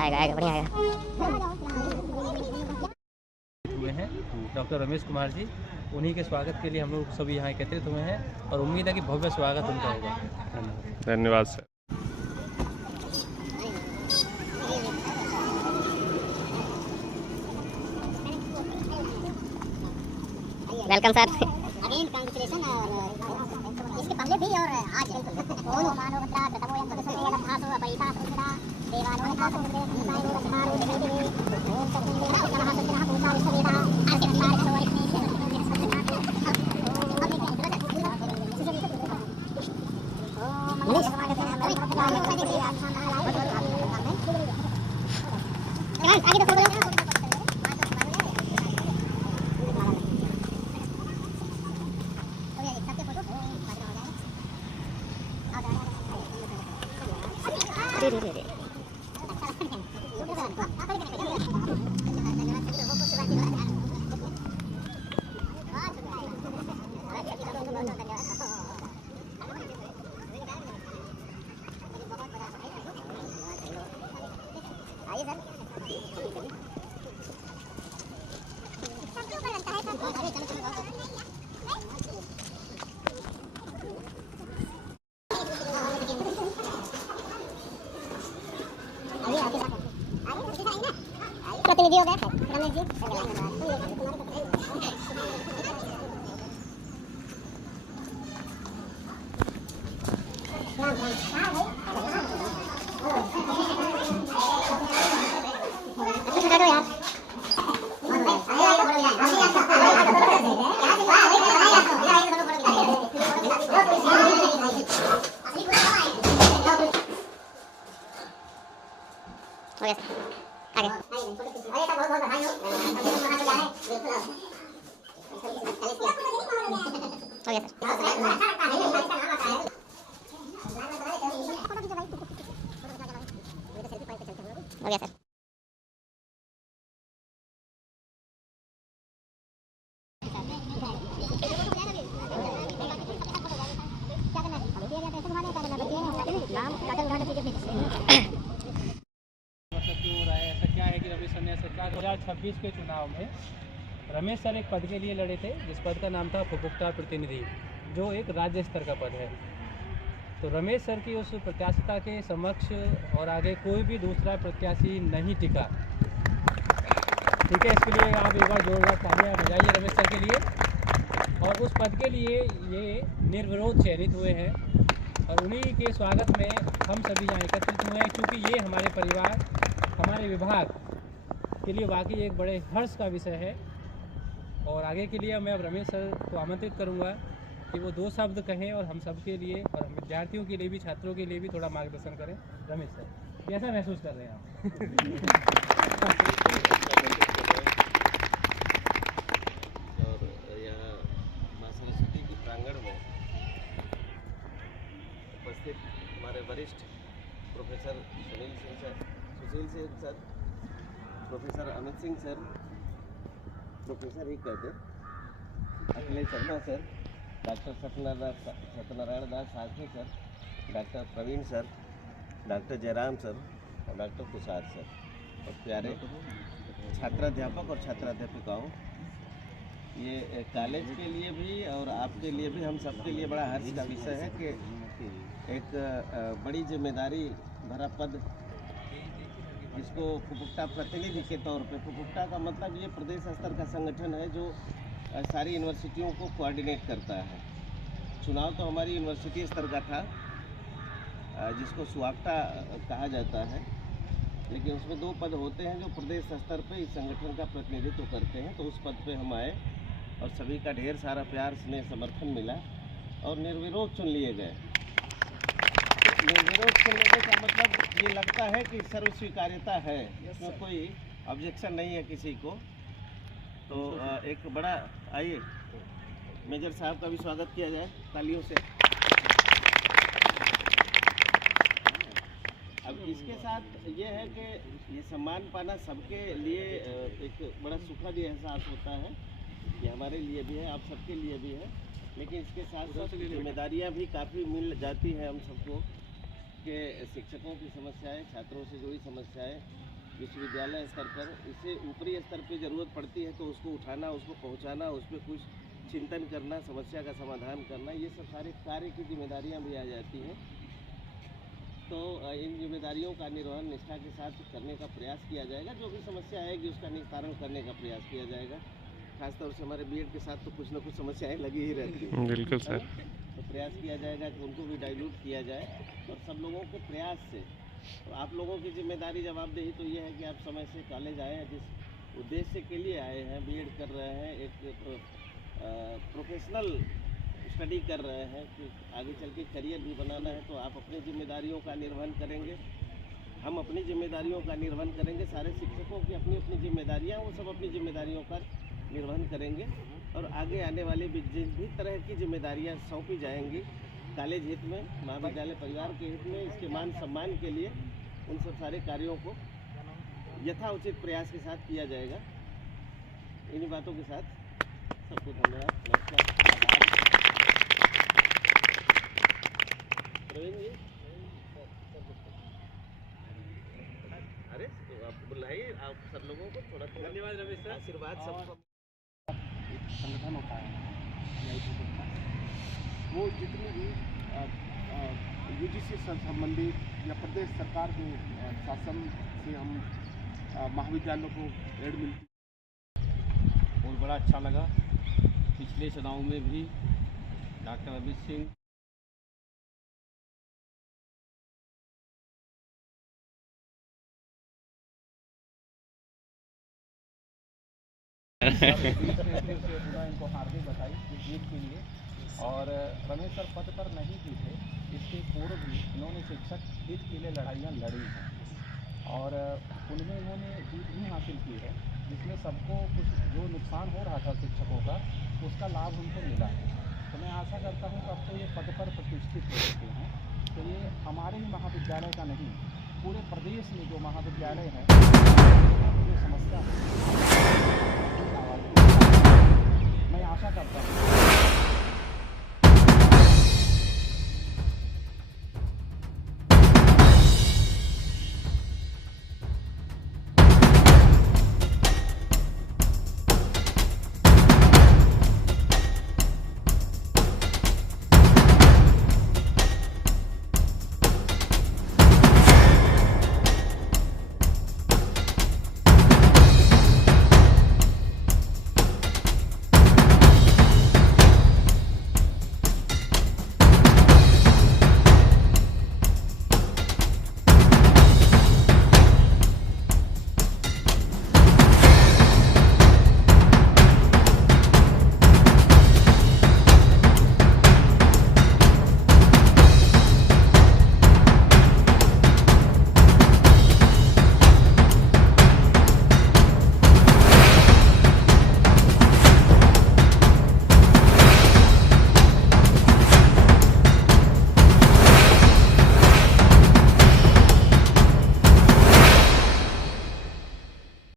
आएगा आएगा बढ़िया आएगा। हुए हैं डॉक्टर रमेश कुमार जी, उन्हीं के स्वागत के लिए हम लोग सभी यहाँ एकत्रित हुए हैं और उम्मीद है कि भव्य स्वागत उनका होगा। धन्यवाद sir. Welcome sir. Again congratulation. और इसके पहले भी और आज दोनों मानवता प्रथमोयम पदसंवेदन भासो अपैता सुंदरा देवानो भासो देवताय रसमारो दिगते ओम सत्संगेना उत्तरः सत्तरः भूता विश्ववेदा आस्य विस्तार सवरिष्णे आगे तो प्रतिनिधि हो गए रमेश जी। क्या है कि रमेश सर ने सरकार 2026 के चुनाव में रमेश सर एक पद के लिए लड़े थे, जिस पद का नाम था उपभोक्ता प्रतिनिधि, जो एक राज्य स्तर का पद है। तो रमेश सर की उस प्रत्याशिता के समक्ष और आगे कोई भी दूसरा प्रत्याशी नहीं टिका। ठीक है, इसके लिए आप एक बार जोरदार तालियां बजाइए रमेश सर के लिए। और उस पद के लिए ये निर्विरोध चयनित हुए हैं और उन्हीं के स्वागत में हम सभी यहाँ एकत्रित हुए हैं, क्योंकि ये हमारे परिवार, हमारे विभाग के लिए वाकई एक बड़े हर्ष का विषय है। और आगे के लिए मैं अब रमेश सर को आमंत्रित करूँगा कि वो दो शब्द कहें और हम सब के लिए और हम विद्यार्थियों के लिए भी, छात्रों के लिए भी थोड़ा मार्गदर्शन करें। रमेश सर, कैसा महसूस कर रहे हैं आप? और यहाँ माँ सरस्वती की प्रांगण में उपस्थित हमारे वरिष्ठ professor Sushil Singh sir, professor Amit Singh sir, professor ही कहते, Akhilesh Sharma sir, doctor Satyanarayan Das Sarathi sir, doctor Praveen sir, doctor Jayaram sir और डॉक्टर तुषार सर, और प्यारे छात्राध्यापक और छात्राध्यापिकाओं, ये कॉलेज के लिए भी और आपके लिए भी, हम सबके लिए बड़ा हर्ष का विषय है कि एक बड़ी जिम्मेदारी भरा पद, जिसको उपभोक्ता प्रतिनिधि के तौर पे, उपभोक्ता का मतलब ये प्रदेश स्तर का संगठन है जो सारी यूनिवर्सिटियों को कोऑर्डिनेट करता है। चुनाव तो हमारी यूनिवर्सिटी स्तर का था, जिसको सुवाक्ता कहा जाता है, लेकिन उसमें दो पद होते हैं जो प्रदेश स्तर पे इस संगठन का प्रतिनिधित्व करते हैं। तो उस पद पे हम आए और सभी का ढेर सारा प्यार, स्नेह, समर्थन मिला और निर्विरोध चुन लिए गए। निर्विरोध चुनने का मतलब ये लगता है कि सर्व स्वीकार्यता है, इसमें कोई ऑब्जेक्शन नहीं है किसी को। तो एक बड़ा, आइए मेजर साहब का भी स्वागत किया जाए तालियों से। अब इसके साथ ये है कि ये सम्मान पाना सबके लिए एक बड़ा सुखद एहसास होता है। ये हमारे लिए भी है, आप सबके लिए भी है, लेकिन इसके साथ साथ जिम्मेदारियाँ भी काफ़ी मिल जाती हैं हम सबको। के शिक्षकों की समस्याएं, छात्रों से जुड़ी समस्याएं विश्वविद्यालय स्तर पर, इससे ऊपरी स्तर पे ज़रूरत पड़ती है तो उसको उठाना, उसको पहुंचाना, उस पर कुछ चिंतन करना, समस्या का समाधान करना, ये सब सारे कार्य की जिम्मेदारियां भी आ जाती हैं। तो इन जिम्मेदारियों का निर्वहन निष्ठा के साथ करने का प्रयास किया जाएगा। जो भी समस्या आएगी उसका निस्तारण करने का प्रयास किया जाएगा। खासतौर से हमारे बीएड के साथ तो कुछ न कुछ समस्याएं लगी ही रहती हैं। बिल्कुल सर। तो प्रयास किया जाएगा कि उनको भी डाइल्यूट किया जाए और सब लोगों के प्रयास से। तो आप लोगों की जिम्मेदारी जवाबदेही तो ये है कि आप समय से कॉलेज आए, जिस उद्देश्य के लिए आए हैं, बीएड कर रहे हैं, एक प्रोफेशनल स्टडी कर रहे हैं कि आगे चल के करियर भी बनाना है, तो आप अपनी जिम्मेदारियों का निर्वहन करेंगे, हम अपनी जिम्मेदारियों का निर्वहन करेंगे। सारे शिक्षकों की अपनी अपनी जिम्मेदारियां, वो सब अपनी जिम्मेदारियों का निर्वहन करेंगे और आगे आने वाले जिस भी तरह की जिम्मेदारियां सौंपी जाएंगी कॉलेज हित में, महाविद्यालय परिवार के हित में, इसके मान सम्मान के लिए, उन सब सारे कार्यों को यथाउचित प्रयास के साथ किया जाएगा। इन्हीं बातों के साथ सबको धन्यवाद, नमस्कार, प्रवीण जी। अरे तो आप बुलाइए, आप सब लोगों को थोड़ा धन्यवाद रमेश सर। आशीर्वाद सबको। एक संगठन होता है वो जितने भी यूजीसी से संबंधित या प्रदेश सरकार के शासन से हम महाविद्यालयों को एड मिलती और बड़ा अच्छा लगा। पिछले चुनाव में भी डॉक्टर अमित सिंह इनको हार्दिक बधाई इस जीत के लिए। और रमेश सर पद पर नहीं भी थे, इसके पूर्व भी इन्होंने शिक्षक हित के लिए लड़ाइयाँ लड़ी हैं और उनमें इन्होंने जीत भी हासिल की है, जिसमें सबको कुछ जो नुकसान हो रहा था शिक्षकों का, उसका लाभ उनको मिला है। तो मैं आशा करता हूँ कि अब तो ये पद पर प्रतिष्ठित हो चुके हैं, तो ये हमारे ही महाविद्यालय का नहीं, पूरे प्रदेश में जो महाविद्यालय है जो समस्या है, मैं आशा करता हूँ